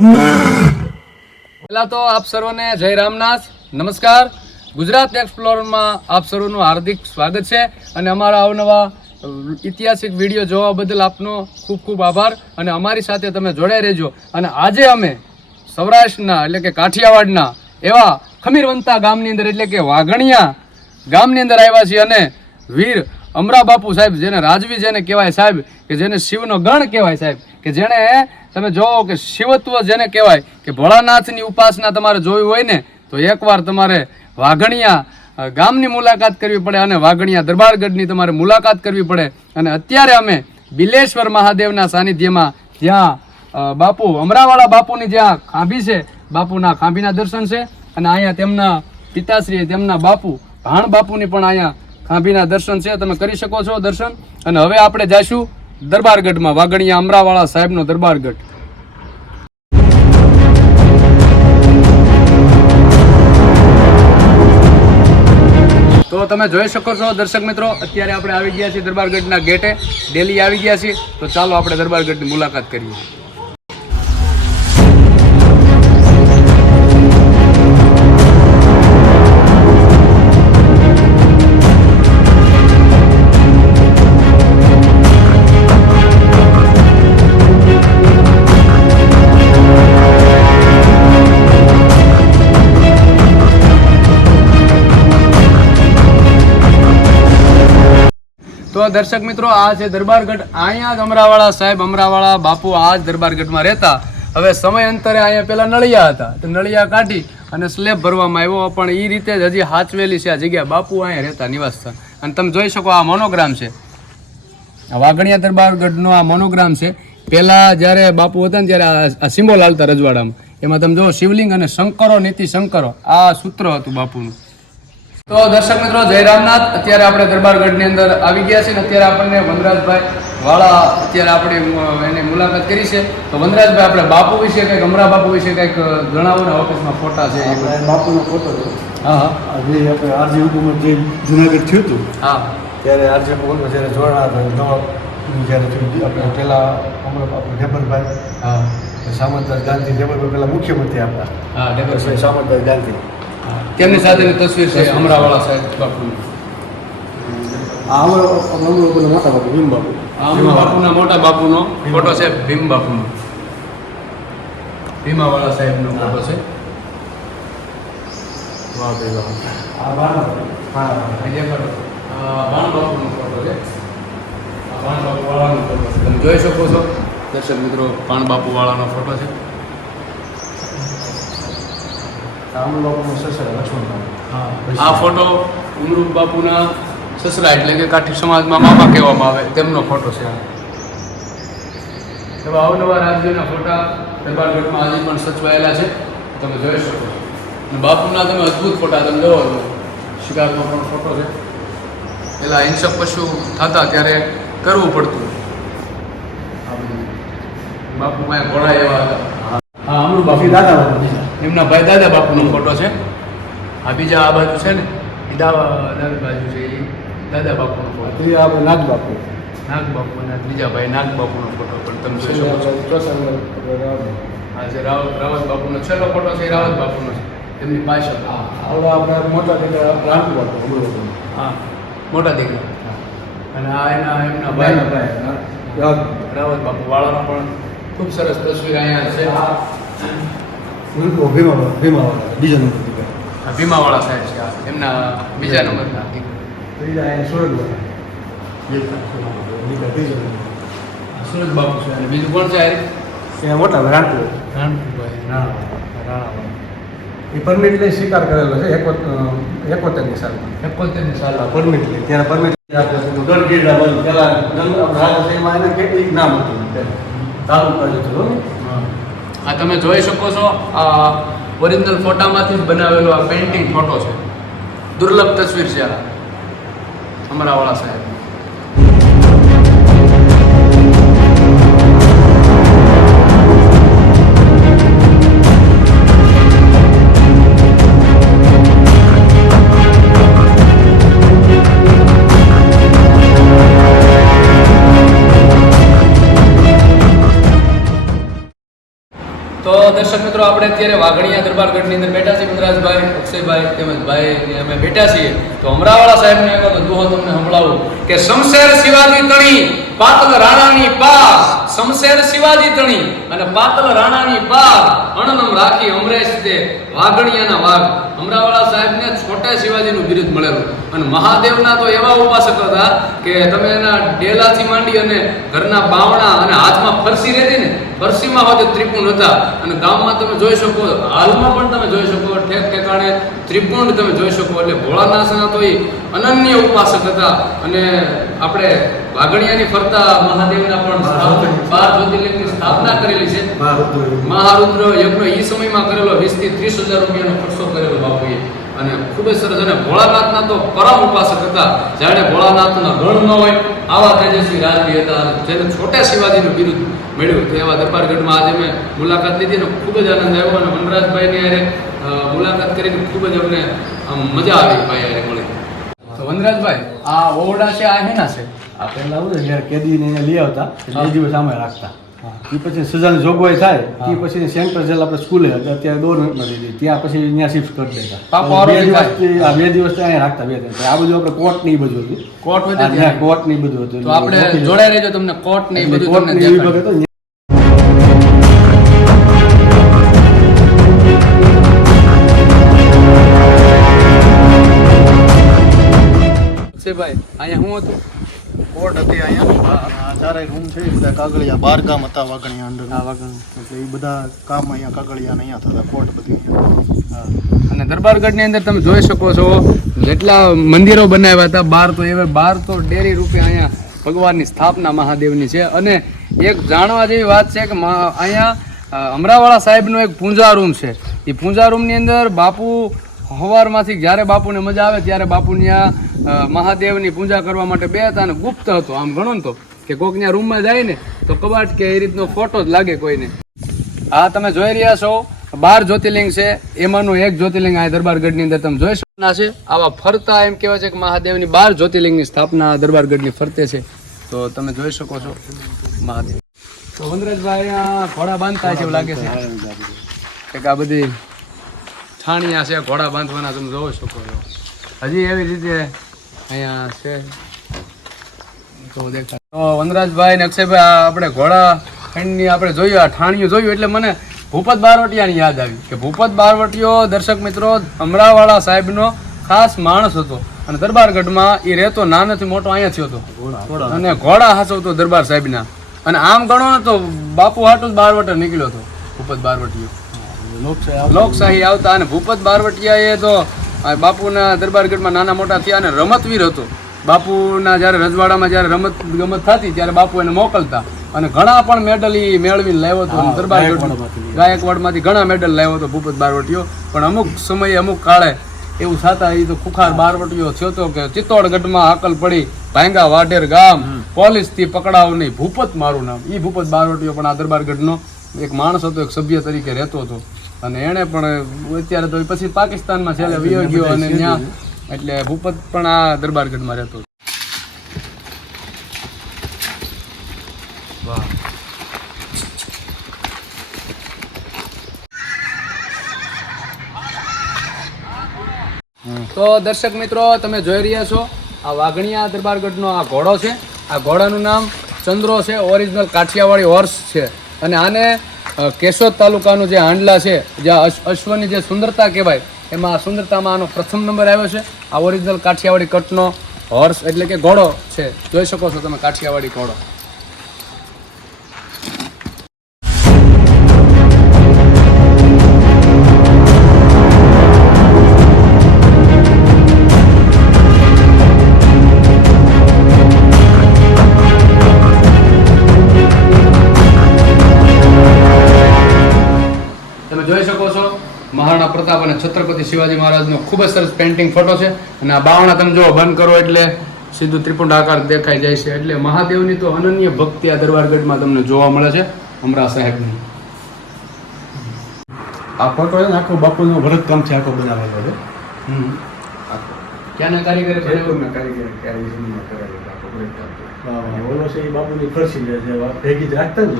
પહેલા તો આપ સર્વને જય રામનાથ, નમસ્કાર. ગુજરાત એક્સપ્લોરમાં આપ સર્વનું હાર્દિક સ્વાગત છે અને અમારા અવનવા ઐતિહાસિક વિડીયો જોવા બદલ આપનો ખૂબ ખૂબ આભાર અને અમારી સાથે તમે જોડાઈ રહેજો. અને આજે અમે સૌરાષ્ટ્રના એટલે કે કાઠિયાવાડના એવા ખમીરવંતા ગામની અંદર એટલે કે વાઘણિયા ગામની અંદર આવ્યા છીએ અને વીર અમરા બાપુ સાહેબ, જેને રાજવી જેને કહેવાય સાહેબ, કે જેને શિવનો ગણ કહેવાય સાહેબ, કે જેણે તમે જોવો કે શિવત્વ જેને કહેવાય કે ભોળાનાથની ઉપાસના તમારે જોવી હોય ને તો એકવાર તમારે વાઘણિયા ગામની મુલાકાત કરવી પડે અને વાઘણિયા દરબારગઢની તમારે મુલાકાત કરવી પડે. અને અત્યારે અમે બિલેશ્વર મહાદેવના સાનિધ્યમાં જ્યાં બાપુ અમરાવાળા બાપુની જ્યાં ખાંભી છે, બાપુના ખાંભીના દર્શન છે અને અહીંયા તેમના પિતાશ્રી તેમના બાપુ ભાણ બાપુની પણ અહીંયા ખાંભીના દર્શન છે, તમે કરી શકો છો દર્શન. અને હવે આપણે જઈશું દરબારગઢમાં, વાઘણિયા અમરાવાળા સાહેબનો દરબારગઢ. તો તમે જોઈ શકો છો દર્શક મિત્રો, અત્યારે આપણે આવી ગયા છીએ દરબારગઢના ગેટે, ડેલી આવી ગયા છીએ. તો ચાલો આપણે દરબારગઢની મુલાકાત કરીએ. તો દર્શક મિત્રો, આ છે દરબારગઢ. અહીંયા જ અમરાવાળા સાહેબ, અમરાવાળા બાપુ આ જ દરબારગઢમાં રહેતા. હવે સમયાંતરે અહીંયા પેલા નળિયા હતા, તો નળિયા કાઢી અને સ્લેબ ભરવામાં આવ્યો, પણ એ રીતે જ હજી હાચવેલી છે આ જગ્યા. બાપુ અહીંયા રહેતા, નિવાસસ્થાન. અને તમે જોઈ શકો આ મોનોગ્રામ છે, આ વાઘણિયા દરબારગઢનો આ મોનોગ્રામ છે. પહેલા જ્યારે બાપુ હતા ને ત્યારે આ સિમ્બોલ હાલતા રજવાડામાં, એમાં તમે જો શિવલિંગ અને શંકરો નીતિ શંકરો, આ સૂત્ર હતું બાપુનું. તો દર્શક મિત્રો, જય રામનાથ. અત્યારે આપણે દરબારગઢની અંદર આવી ગયા છીએ. અત્યારે આપણને વનરાજભાઈ વાળા અત્યારે આપણે એની મુલાકાત કરી છે. તો વનરાજભાઈ, આપણે બાપુ વિશે કંઈક, અમરા બાપુ વિશે કંઈક જણાવો ને. ઓફિસમાં ફોટા છે, બાપુનો ફોટો છે. હા જે આપણે આરજી હુકુમત જે જુનાગઢ થયું હતું, હા, ત્યારે આરજી હુકુમતમાં જ્યારે જોડાણા હતા, જ્યારે થયું આપણે પહેલાં આપણે ઢેબરભાઈ, હા, સામંતરાજ ગાંધી, ઢેબરભાઈ પહેલાં મુખ્યમંત્રી આપણા, હા, ડેબરભાઈ સામંતરાજ ગાંધી, તેમની સાથેની તસવીર છે અમરાવાળા સાહેબ બાપુની. આ અમર મોટા બાપુ ભીમ બાપુ, અમરા બાપુના મોટા બાપુનો ફોટો છે, ભીમ બાપુનો, ભીમાવાળા સાહેબનો ફોટો છે. વાહ ભાઈ વાહ. આ બાપુ, હા, ભાણબાપુનો ફોટો છે. આ ભાણબાપુ વાળાનો ફોટો છે, તમે જોઈ શકો છો દર્શક મિત્રો, ભાણબાપુ વાળાનો ફોટો છે. અમર બાપુનો સસરા લક્ષ્મણભાઈ. હા, આ ફોટો ઉમરૂ બાપુના સસરા એટલે કે કાઠી સમાજમાં મામા કહેવામાં આવે તેમનો ફોટો છે. એવા અવનવા રાજ્યોના ફોટા દરબારગઢમાં આજે પણ સચવાયેલા છે, તમે જોઈ શકો. અને બાપુના તમે અદ્ભુત ફોટા તમે જોવો છો. શિકારનો પણ ફોટો છે. પેલા હિંસક પશુ થતા ત્યારે કરવું પડતું. બાપુ પાસે ઘોડા એવા હતા. હા, અમરૂ બાપુ દાદા બાપુ, એમના ભાઈ દાદા બાપુનો ફોટો છે. આ બીજા આ બાજુ છે ને, એ ડાબી બાજુ છે, એ દાદા બાપુનો ફોટો. આપણે નાગ બાપુ, નાગ બાપુ અને બીજા ભાઈ નાગ બાપુનો ફોટો પણ તમે જોઈ શકો છો. આ જે રાવત બાપુનો છેલ્લો ફોટો છે, એ રાવત બાપુનો છે. તેમની પાછળ આવડા આપણે મોટા દીકરા રામુ બાપુ, અમર બાપુ, હા, મોટા દીકરા. અને આ એમના ભાઈ રાવત બાપુ વાળાનો પણ ખૂબ સરસ તસવીર અહીંયા છે. ભીમાવાળા બીજા નંબર દીકરા, આ ભીમાવાળા સાહેબ છે, આ એમના બીજા નંબરના દીકરા. ત્રીજા સુરજવાળા દીકરા, ત્રીજો નંબર. સુરજ બાપુ છે. અને બીજું કોણ છે? એ મોટા રાણપુર, રાણપુરભાઈ રાણાભાઈ. એ પરમિટ લઈ સ્વીકાર કરેલો છે 71ની સાલમાં. 71ની સાલમાં પરમિટ લઈ ત્યારે પરમિટ ગઢ ગીરડા બોલ પેલા રાજાશાહીમાં એને કેટલીક નામ હતું, તાલુકા જ હતું. આ તમે જોઈ શકો છો, આ ઓરિજિનલ ફોટામાંથી જ બનાવેલો આ પેઇન્ટિંગ ફોટો છે. દુર્લભ તસવીર છે આ અમરાવાળા સાહેબ. તો તો દર્શક મિત્રો આપણે અત્યારે વાઘણીયા દરબારગઢની અંદર બેઠા છીએ. વનરાજભાઈ, અક્ષયભાઈ તેમજ ભાઈ અમે બેઠા છીએ. તો અમરાવાળા સાહેબનો એક દુહો તમને સંભળાવું કે શમશેર શિવાજી તણી પાતલ રાણાની પાર, શમશેર શિવાજી તણી અને પાતલ રાણાની પાર, અણનમ રાખી અમરેશ તે વાઘણીયાના વાઘ. અમરાવાળા સાહેબને છોટા શિવાજીનું બિરુદ મળેલું અને મહાદેવના તો એવા ઉપાસક હતા કે તમે એના ડેલાથી માંડી અને ઘરના બાવણા અને હાથમાં ફરસી રહેતી ને ફરસીમાં હોતે ત્રિપુંડ હતા. અને ગામમાં તમે જોઈ શકો, હાલમાં પણ તમે જોઈ શકો, ઠેક ઠેકાણે ત્રિપુંડ તમે જોઈ શકો. એટલે ભોળાનાથના તો એ અનન્ય ઉપાસક હતા. અને આપણે વાઘણીયાની ફરતા મહાદેવના પણ 12 જ્યોતિર્લિંગની સ્થાપના કરેલી છે. મહારુદ્ર યજ્ઞ એ સમયમાં કરેલો, 20 થી 30,000 રૂપિયાનો ખર્ચો કરેલો બાપુએ. અને ખૂબ જ સરસ. અને ભોળાનાથના તો પરમ ઉપાસક હતા. જ્યારે ભોળાનાથના ગણ ન હોય આવા તેજસ્વી રાજવી હતા. અને જેને છોટા શિવાજીનું બિરુદ મળ્યું તો એવા દરબારગઢમાં આજે મેં મુલાકાત લીધી અને ખૂબ જ આનંદ આવ્યો. અને વનરાજભાઈની હારે મુલાકાત કરીને ખૂબ જ અમને મજા આવી ભાઈ હારે મળી. તો વનરાજભાઈ, આ ઓરડા છે, આ હેના છે? આ પહેલા આવું ને જ્યારે કેદીને અહીંયા લઈ આવતા એટલે 2 દિવસ સામે રાખતા. એ પછી સજાની જોગવાઈ થાય એ પછી સેન્ટર જેલ આપણે સ્કૂલે અત્યારે 2 મિનિટમાં દીધી ત્યાં પછી અહીંયા શિફ્ટ કરી દેતા. પાપો 2 દિવસ અહીંયા રાખતા. 2 દિવસ આ બધું આપણે કોર્ટ ને એ બધું હતું. કોર્ટ કોર્ટ ને એ બધું હતું. તો આપણે જોડાઈ રહેજો, તમને કોર્ટ ને એ બધું તમને દેખાડું. ભાઈ અહીંયા શું હતું? કોર્ટ હતી અહીંયા. આ ચારેય રૂમ છે એ બધા કાગળિયા 12 ગામ હતા વાઘણીયા અંદર. એટલે એ બધા કામ અહીંયા કાગળિયા ને અહીંયા થતા. કોર્ટ બધી અહીંયા. અને દરબારગઢની અંદર તમે જોઈ શકો છો જેટલા મંદિરો બનાવ્યા હતા, 12 તો ડેરી રૂપે અહીંયા ભગવાનની સ્થાપના મહાદેવની છે. અને એક જાણવા જેવી વાત છે કે અહીંયા અમરાવાળા સાહેબનો એક પૂંજા રૂમ છે. એ પૂંજા રૂમની અંદર બાપુ સવારમાંથી જ્યારે બાપુને મજા આવે ત્યારે બાપુ ત્યાં મહાદેવની પૂજા કરવા માટે બે હતા અને ગુપ્ત હતો. આમ ગણો ને તો કે કોઈક ત્યાં રૂમમાં જાય ને તો કબાટ કે એ રીતનો ફોટો જ લાગે કોઈને. આ તમે જોઈ રહ્યા છો 12 જ્યોતિર્લિંગ છે, એમાંનું એક જ્યોતિર્લિંગ આ દરબારગઢની અંદર તમે જોઈ શકો છે. આવા ફરતા એમ કહેવાય છે કે મહાદેવની 12 જ્યોતિર્લિંગની સ્થાપના દરબારગઢની ફરતે છે. તો તમે જોઈ શકો છો મહાદેવ. તો વનરાજભાઈ આ ઘોડા બાંધતા છે એવું લાગે છે કે આ બધી ઠાણિયા છે ઘોડા બાંધવાના, તમે જોઈ શકો છો. હજી એવી રીતે અહીંયા છે તો દેખાય. તો વનરાજભાઈ ને અક્ષયભાઈ આપણે ઘોડા ખંડની આપણે જોયું, આ ઠાણિયું જોયું એટલે મને ભૂપત બારવટિયાની યાદ આવી કે ભૂપત બારવટિયો દર્શક મિત્રો અમરાવાળા સાહેબનો ખાસ માણસ હતો. અને દરબારગઢમાં એ રહેતો, નાનાથી મોટો અહીંયા થયો હતો અને ઘોડા હાચવતો દરબાર સાહેબના. અને આમ ગણો ને તો બાપુ હાટું જ બારવટર નીકળ્યો હતો ભૂપત બારવટિયો. લોકશાહી આવતા. અને ભૂપત બારવટિયાએ તો બાપુના દરબારગઢમાં નાના મોટા થયા અને રમતવીર હતો. બાપુના જ્યારે રજવાડામાં જ્યારે રમત ગમત થતી ત્યારે બાપુ એને મોકલતા. અને ઘણા પણ મેડલ એ મેળવીને લાવ્યો હતો. દરબારગઢ ગાયકવાડમાંથી ઘણા મેડલ લાવ્યો હતો ભૂપત બારવટિયો. પણ અમુક સમયે અમુક કાળે એવું થતા એ તો ખુખાર બારવટિયો થયો હતો કે ચિત્તોડગઢમાં હાકલ પડી, ભાંગા વાઢેર ગામ, પોલીસથી પકડાવ નહીં, ભૂપત મારું નામ. એ ભૂપત બારવટિયો પણ આ દરબારગઢનો એક માણસ હતો, એક સભ્ય તરીકે રહેતો હતો. અને એણે પણ અત્યારે તો પછી પાકિસ્તાનમાં છેલ્લે વિયો ગયો અને ત્યાં એટલે ભૂપત પણ આ દરબારગઢમાં રહેતો હતો. વાહ. તો દર્શક મિત્રો તમે જોઈ રહ્યા છો આ વાઘણીયા દરબારગઢનો આ ઘોડો છે. આ ઘોડાનું નામ ચંદ્રો છે, ઓરિજિનલ કાઠિયાવાડી હોર્સ છે. અને આને કેશોદ તાલુકાનું જે હાંડલા છે, જ્યાં અશ્વની જે સુંદરતા કહેવાય એમાં આ સુંદરતામાં આનો પ્રથમ નંબર આવ્યો છે. આ ઓરિજિનલ કાઠિયાવાડી કટનો હોર્સ એટલે કે ઘોડો છે. જોઈ શકો છો તમે કાઠિયાવાડી ઘોડો. જોઈ શકો છો મહારાણા પ્રતાપ અને છત્રપતિ શિવાજી મહારાજનો ખૂબ જ સરસ પેઇન્ટિંગ ફોટો છે. અને આ બાવણા તમે જો બંધ કરો એટલે સીધું ત્રિપુંડ આકાર દેખાઈ જાય છે. એટલે મહાદેવની તો અનન્ય ભક્તિ આ દરબારગઢમાં તમને જોવા મળે છે અમરા સાહેબની. આ ફોટો છે ને આખો બાપુનો ભરતકામ છે, આખો બનાવેલો છે. ક્યાંના કારીગર છે? જયપુરના કારીગર કરેલો આખો ભરતકામ. ઓલો છે એ બાપુની ખર્ચી છે, ભેગી જ રાખતા ને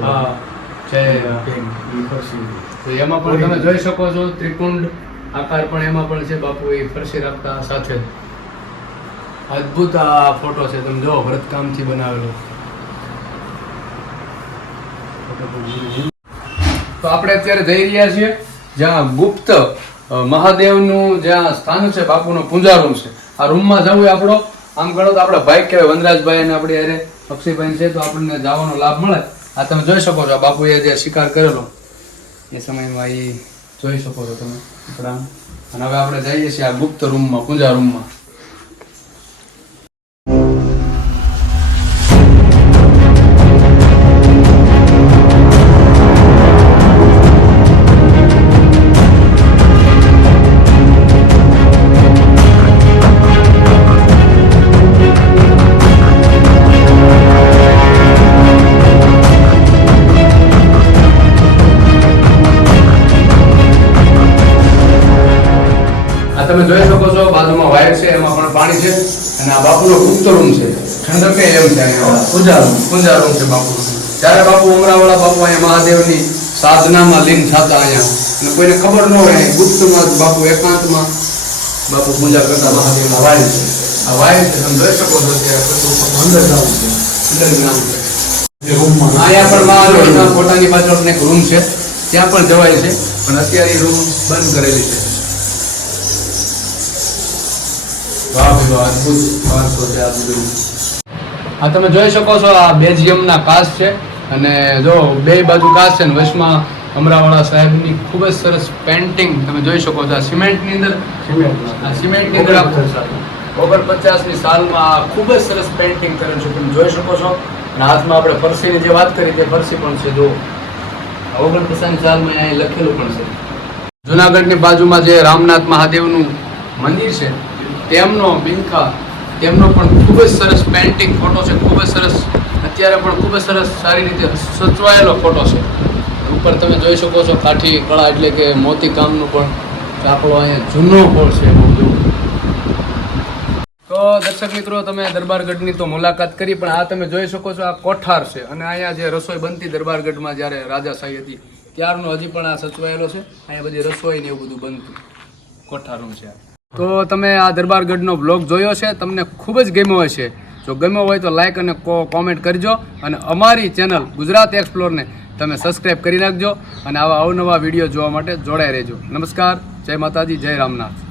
તો એમાં પણ તમે જોઈ શકો છો ત્રિકુંડ આકાર પણ એમાં પણ છે. બાપુ એ ફરસી રાખતા સાથે જ અદ્ભુત આ ફોટો છે. તમે જો ભરતકામથી બનાવેલો. તો આપણે અત્યારે જઈ રહ્યા છીએ જ્યાં ગુપ્ત મહાદેવનું જ્યાં સ્થાન છે, બાપુનો પૂજા રૂમ છે. આ રૂમમાં જવું એ આપણો આમ ગણો તો આપણા ભાઈ કહેવાય, વનરાજભાઈ અને આપણે અરે અક્ષયભાઈ છે, તો આપણને જવાનો લાભ મળે. આ તમે જોઈ શકો છો, આ બાપુએ જે શિકાર કરેલો એ સમયમાં એ જોઈ શકો છો તમે. અને હવે આપણે જઈએ છીએ આ ગુપ્ત રૂમમાં, પૂજા રૂમમાં. તમે જોઈ શકો છો બાજુમાં વાયર છે, એમાં પણ પાણી છે. અને આ બાપુનો ગુપ્ત રૂમ છે, ઠંડકે એમ છે. પૂજા રૂમ છે બાપુનો. જ્યારે બાપુ ઉમરાવાળા બાપુ અહીંયા મહાદેવની સાધનામાં લીન થતા અહીંયા, અને કોઈને ખબર ન હોય, ગુપ્તમાં જ બાપુ એકાંતમાં બાપુ પૂજા કરતા મહાદેવના વાયર છે. આ વાયર છે, તમે જોઈ શકો છો કે અંડરગ્રાઉન્ડ છે. અહીંયા પણ મહાદેવના ફોટાની પાછળ એક રૂમ છે, ત્યાં પણ જવાય છે, પણ અત્યારે એ રૂમ બંધ કરેલી છે. આ તમે જોઈ શકો છો, આ બેલ્જિયમના કાચ છે. અને જો બે બાજુ કાચ છે, ને વચમાં અમરાવાળા સાહેબની ખૂબ જ સરસ પેન્ટિંગ તમે જોઈ શકો છો. આ સિમેન્ટની અંદર 49ની સાલમાં ખૂબ જ સરસ પેન્ટિંગ કરેલું છે, તમે જોઈ શકો છો. અને હાથમાં આપણે ફરસીની જે વાત કરી તે ફરસી પણ છે. જો 49ની સાલમાં અહીં લખેલું પણ છે. જુનાગઢની બાજુમાં જે રામનાથ મહાદેવનું મંદિર છે, તેમનો પણ ખૂબ જ સરસ પેન્ટિંગ ફોટો છે. ખૂબ જ સરસ, અત્યારે પણ ખૂબ જ સરસ સારી રીતે સચવાયેલો ફોટો છે. ઉપર તમે જોઈ શકો છો કાઠી કળા એટલે કે મોતી કામનું પણ આપણો અહીંયા જૂનો ફોટ છે. તો દર્શક મિત્રો, તમે દરબારગઢની તો મુલાકાત કરી, પણ આ તમે જોઈ શકો છો આ કોઠાર છે. અને અહીંયા જે રસોઈ બનતી દરબારગઢમાં જ્યારે રાજાશાહી હતી ત્યારનો હજી પણ આ સચવાયેલો છે. અહીંયા બધી રસોઈ ને એવું બધું બનતું કોઠારું છે. તો તમે આ દરબારગઢનો બ્લોગ જોયો છે, તમને ખૂબ જ ગમ્યો હશે. જો ગમ્યો હોય તો લાઈક અને કોમેન્ટ કરજો, અને અમારી ચેનલ ગુજરાત એક્સપ્લોરને તમે સબસ્ક્રાઈબ કરી નાખજો, અને આવા અવનવા વિડીયો જોવા માટે જોડાઈ રહેજો. નમસ્કાર, જય માતાજી, જય રામનાથ.